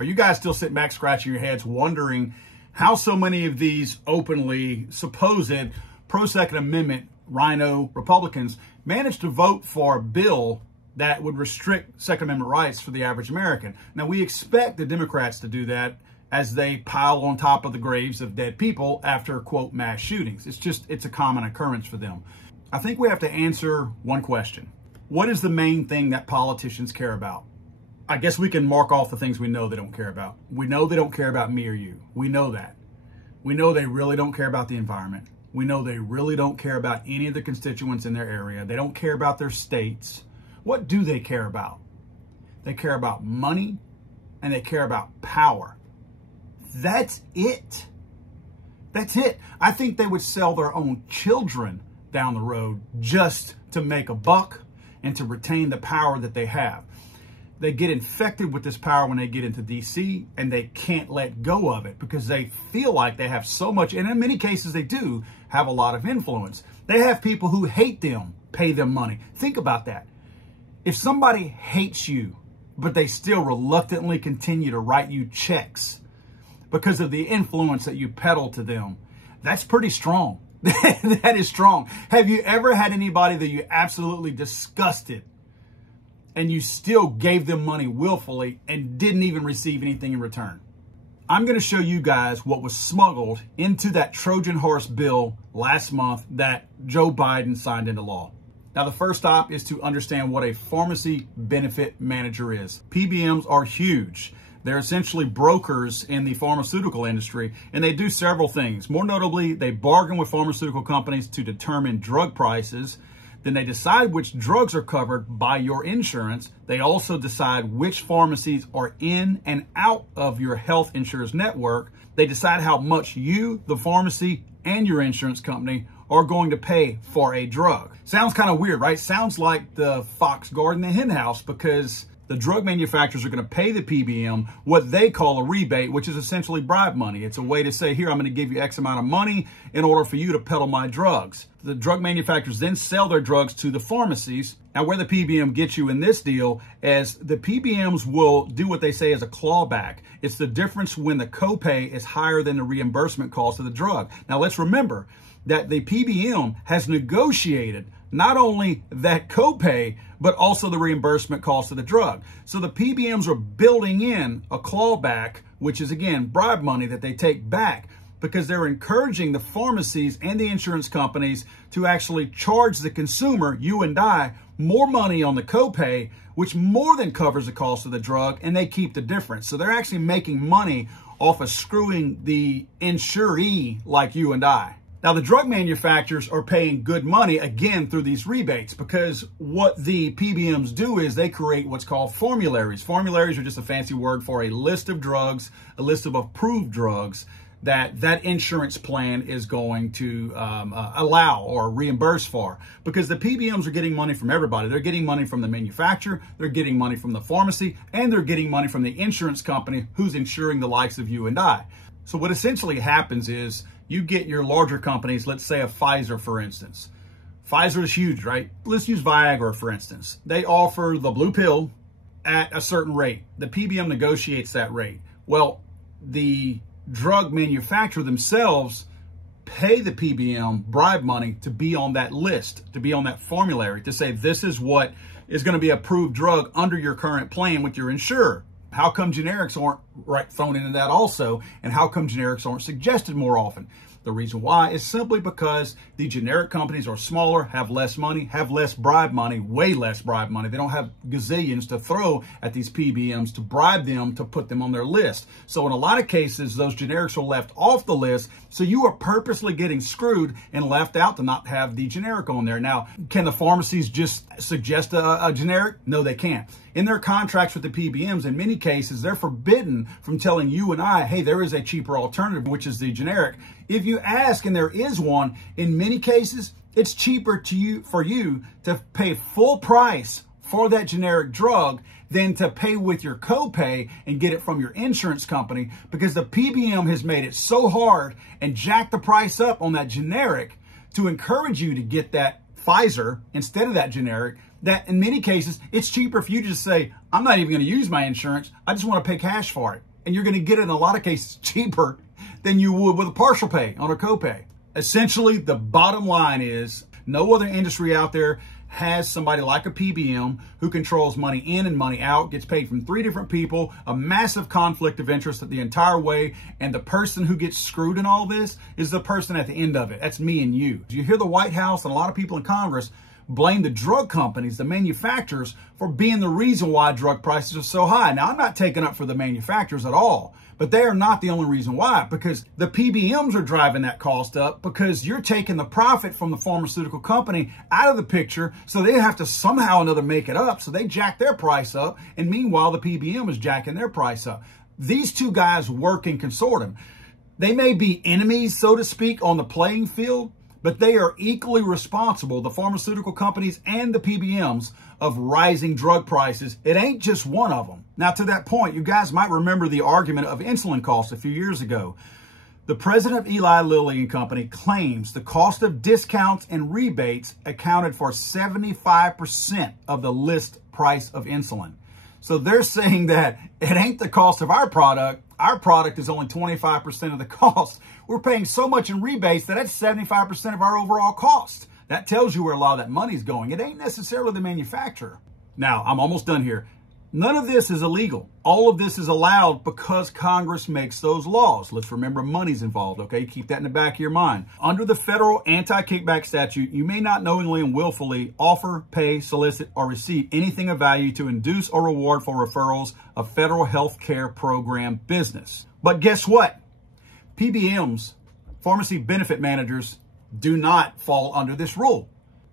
Are you guys still sitting back scratching your heads wondering how so many of these openly supposed pro-Second Amendment rhino Republicans managed to vote for a bill that would restrict Second Amendment rights for the average American? Now, we expect the Democrats to do that as they pile on top of the graves of dead people after, quote, mass shootings. It's a common occurrence for them. I think we have to answer one question. What is the main thing that politicians care about? I guess we can mark off the things we know they don't care about. We know they don't care about me or you. We know that. We know they really don't care about the environment. We know they really don't care about any of the constituents in their area. They don't care about their states. What do they care about? They care about money and they care about power. That's it. That's it. I think they would sell their own children down the road just to make a buck and to retain the power that they have. They get infected with this power when they get into DC, and they can't let go of it because they feel like they have so much, and in many cases they do have a lot of influence. They have people who hate them pay them money. Think about that. If somebody hates you, but they still reluctantly continue to write you checks because of the influence that you peddle to them, that's pretty strong. That is strong. Have you ever had anybody that you absolutely disgusted and you still gave them money willfully and didn't even receive anything in return? I'm going to show you guys what was smuggled into that Trojan horse bill last month that Joe Biden signed into law. Now, the first stop is to understand what a pharmacy benefit manager is. PBMs are huge. They're essentially brokers in the pharmaceutical industry, and they do several things. More notably, they bargain with pharmaceutical companies to determine drug prices. Then they decide which drugs are covered by your insurance. They also decide which pharmacies are in and out of your health insurance network. They decide how much you, the pharmacy, and your insurance company are going to pay for a drug. Sounds kind of weird, right? Sounds like the fox guarding the hen house, because the drug manufacturers are going to pay the PBM what they call a rebate, which is essentially bribe money. It's a way to say, here, I'm going to give you X amount of money in order for you to peddle my drugs. The drug manufacturers then sell their drugs to the pharmacies. Now, where the PBM gets you in this deal is the PBMs will do what they say is a clawback. It's the difference when the copay is higher than the reimbursement cost of the drug. Now, let's remember that the PBM has negotiated not only that copay, but also the reimbursement cost of the drug. So the PBMs are building in a clawback, which is, again, bribe money that they take back, because they're encouraging the pharmacies and the insurance companies to actually charge the consumer, you and I, more money on the copay, which more than covers the cost of the drug, and they keep the difference. So they're actually making money off of screwing the insuree like you and I. Now, the drug manufacturers are paying good money, again, through these rebates, because what the PBMs do is they create what's called formularies. Formularies are just a fancy word for a list of drugs, a list of approved drugs that insurance plan is going to allow or reimburse for, because the PBMs are getting money from everybody. They're getting money from the manufacturer, they're getting money from the pharmacy, and they're getting money from the insurance company who's insuring the likes of you and I. So what essentially happens is you get your larger companies, let's say a Pfizer, for instance. Pfizer is huge, right? Let's use Viagra, for instance. They offer the blue pill at a certain rate. The PBM negotiates that rate. Well, the drug manufacturer themselves pay the PBM bribe money to be on that list, to be on that formulary, to say this is what is going to be approved drug under your current plan with your insurer. How come generics aren't thrown into that also? And how come generics aren't suggested more often? The reason why is simply because the generic companies are smaller, have less money, have less bribe money, way less bribe money. They don't have gazillions to throw at these PBMs to bribe them to put them on their list. So in a lot of cases, those generics are left off the list. So you are purposely getting screwed and left out to not have the generic on there. Now, can the pharmacies just suggest a generic? No, they can't. In their contracts with the PBMs, in many cases, they're forbidden from telling you and I, hey, there is a cheaper alternative, which is the generic. If you ask, and there is one, in many cases, it's cheaper for you to pay full price for that generic drug than to pay with your copay and get it from your insurance company, because the PBM has made it so hard and jacked the price up on that generic to encourage you to get that Pfizer instead of that generic, that in many cases, it's cheaper for you to just say, I'm not even going to use my insurance. I just want to pay cash for it. And you're going to get it in a lot of cases cheaper than you would with a partial pay on a copay. Essentially, the bottom line is no other industry out there has somebody like a PBM who controls money in and money out, gets paid from 3 different people, a massive conflict of interest the entire way, and the person who gets screwed in all this is the person at the end of it. That's me and you. You hear the White House and a lot of people in Congress blame the drug companies, the manufacturers, for being the reason why drug prices are so high. Now, I'm not taking up for the manufacturers at all, but they are not the only reason why, because the PBMs are driving that cost up because you're taking the profit from the pharmaceutical company out of the picture, so they have to somehow or another make it up, so they jack their price up, and meanwhile, the PBM is jacking their price up. These two guys work in consortium. They may be enemies, so to speak, on the playing field, but they are equally responsible, the pharmaceutical companies and the PBMs, of rising drug prices. It ain't just one of them. Now, to that point, you guys might remember the argument of insulin costs a few years ago. The president of Eli Lilly and Company claims the cost of discounts and rebates accounted for 75% of the list price of insulin. So they're saying that it ain't the cost of our product. Our product is only 25% of the cost. We're paying so much in rebates that that's 75% of our overall cost. That tells you where a lot of that money's going. It ain't necessarily the manufacturer. Now, I'm almost done here. None of this is illegal. All of this is allowed because Congress makes those laws. Let's remember money's involved, okay? Keep that in the back of your mind. Under the federal anti-kickback statute, you may not knowingly and willfully offer, pay, solicit, or receive anything of value to induce or reward for referrals of federal health care program business. But guess what? PBMs, pharmacy benefit managers, do not fall under this rule.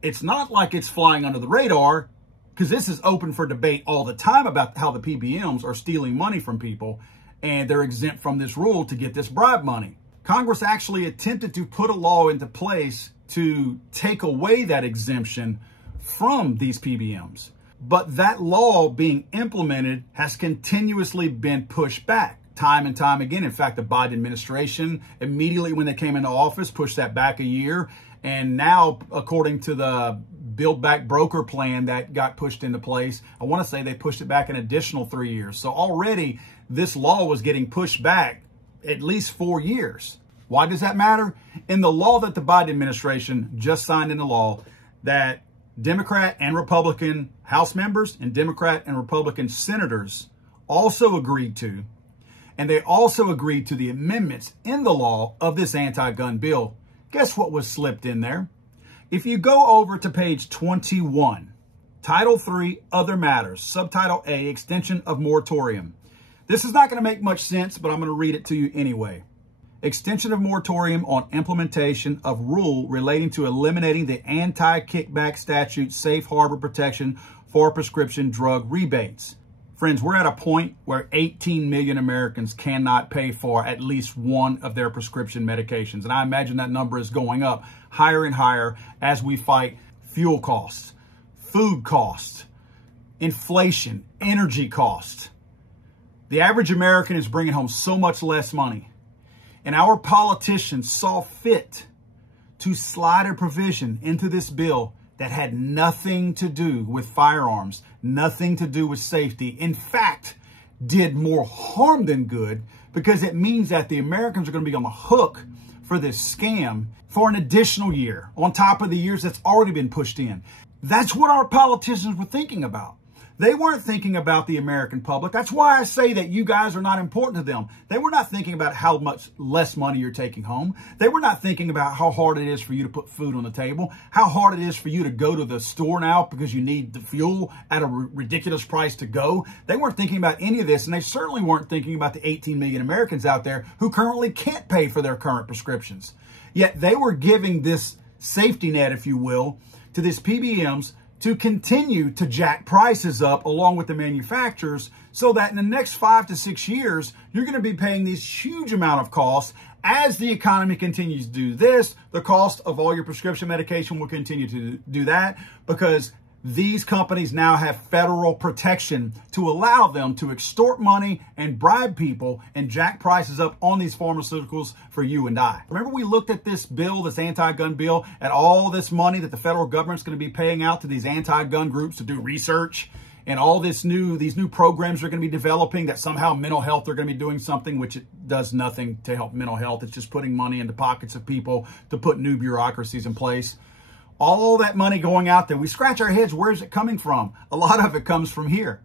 It's not like it's flying under the radar, because this is open for debate all the time about how the PBMs are stealing money from people and they're exempt from this rule to get this bribe money. Congress actually attempted to put a law into place to take away that exemption from these PBMs. But that law being implemented has continuously been pushed back time and time again. In fact, the Biden administration, immediately when they came into office, pushed that back a year. And now, according to the Build Back Broker plan that got pushed into place, I want to say they pushed it back an additional 3 years. So already this law was getting pushed back at least 4 years. Why does that matter? In the law that the Biden administration just signed into law, that Democrat and Republican House members and Democrat and Republican senators also agreed to, and they also agreed to the amendments in the law of this anti-gun bill. Guess what was slipped in there? If you go over to page 21, Title 3, Other Matters, Subtitle A, Extension of Moratorium. This is not going to make much sense, but I'm going to read it to you anyway. Extension of moratorium on implementation of rule relating to eliminating the Anti-Kickback Statute safe harbor protection for prescription drug rebates. Friends, we're at a point where 18 million Americans cannot pay for at least one of their prescription medications. And I imagine that number is going up higher and higher as we fight fuel costs, food costs, inflation, energy costs. The average American is bringing home so much less money. And our politicians saw fit to slide a provision into this bill that had nothing to do with firearms, nothing to do with safety. In fact, did more harm than good, because it means that the Americans are going to be on the hook for this scam for an additional year on top of the years that's already been pushed in. That's what our politicians were thinking about. They weren't thinking about the American public. That's why I say that you guys are not important to them. They were not thinking about how much less money you're taking home. They were not thinking about how hard it is for you to put food on the table, how hard it is for you to go to the store now because you need the fuel at a ridiculous price to go. They weren't thinking about any of this, and they certainly weren't thinking about the 18 million Americans out there who currently can't pay for their current prescriptions. Yet they were giving this safety net, if you will, to these PBMs to continue to jack prices up along with the manufacturers, so that in the next 5 to 6 years, you're going to be paying these huge amount of costs. As the economy continues to do this, the cost of all your prescription medication will continue to do that, because these companies now have federal protection to allow them to extort money and bribe people and jack prices up on these pharmaceuticals for you and I. Remember, we looked at this bill, this anti-gun bill, at all this money that the federal government's going to be paying out to these anti-gun groups to do research and all these new programs are going to be developing that somehow mental health are going to be doing something, which it does nothing to help mental health. It's just putting money into pockets of people to put new bureaucracies in place. All that money going out there, we scratch our heads, where's it coming from? A lot of it comes from here.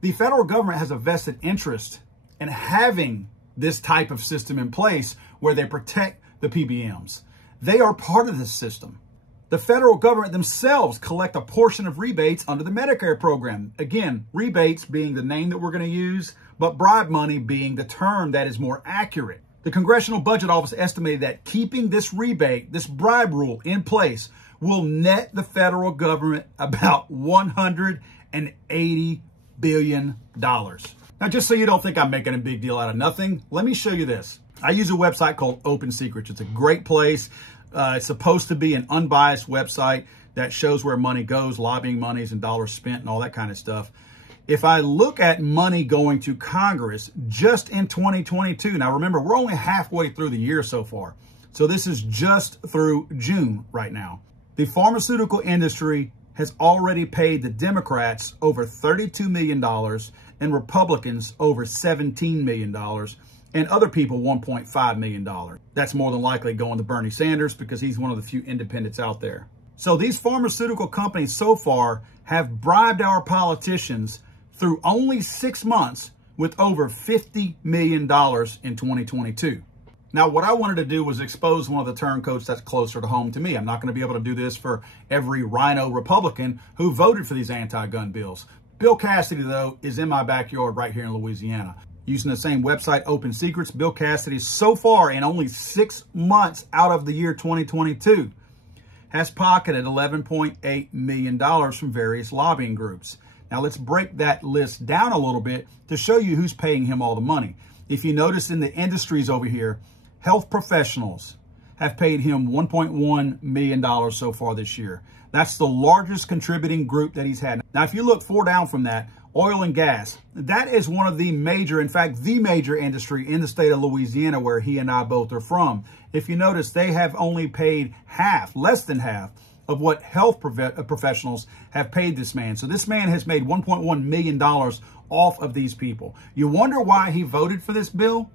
The federal government has a vested interest in having this type of system in place where they protect the PBMs. They are part of this system. The federal government themselves collect a portion of rebates under the Medicare program. Again, rebates being the name that we're going to use, but bribe money being the term that is more accurate. The Congressional Budget Office estimated that keeping this rebate, this bribe rule in place, will net the federal government about $180 billion. Now, just so you don't think I'm making a big deal out of nothing, let me show you this. I use a website called Open Secrets. It's a great place. It's supposed to be an unbiased website that shows where money goes, lobbying monies and dollars spent and all that kind of stuff. If I look at money going to Congress just in 2022, now remember, we're only halfway through the year so far. So this is just through June right now. The pharmaceutical industry has already paid the Democrats over $32 million and Republicans over $17 million. And other people, $1.5 million. That's more than likely going to Bernie Sanders because he's one of the few independents out there. So these pharmaceutical companies so far have bribed our politicians through only 6 months with over $50 million in 2022. Now, what I wanted to do was expose one of the turncoats that's closer to home to me. I'm not going to be able to do this for every rhino Republican who voted for these anti-gun bills. Bill Cassidy, though, is in my backyard right here in Louisiana. Using the same website, Open Secrets, Bill Cassidy, so far in only 6 months out of the year 2022, has pocketed $11.8 million from various lobbying groups. Now, let's break that list down a little bit to show you who's paying him all the money. If you notice in the industries over here, health professionals have paid him $1.1 million so far this year. That's the largest contributing group that he's had. Now, if you look 4 down from that, oil and gas, that is one of the major, in fact, the major industry in the state of Louisiana where he and I both are from. If you notice, they have only paid half, less than half, of what health professionals have paid this man. So this man has made $1.1 million off of these people. You wonder why he voted for this bill?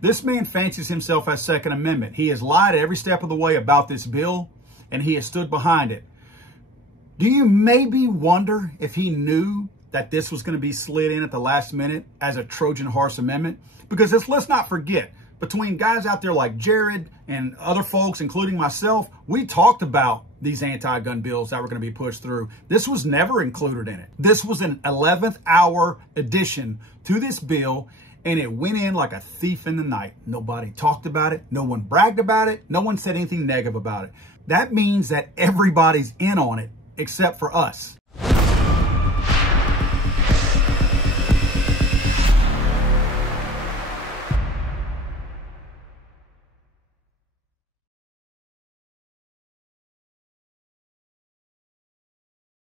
This man fancies himself as Second Amendment. He has lied every step of the way about this bill, and he has stood behind it. Do you maybe wonder if he knew that this was going to be slid in at the last minute as a Trojan horse amendment? Because let's not forget, between guys out there like Jared and other folks, including myself, we talked about these anti-gun bills that were going to be pushed through. This was never included in it. This was an 11th hour addition to this bill, and it went in like a thief in the night. Nobody talked about it. No one bragged about it. No one said anything negative about it. That means that everybody's in on it except for us.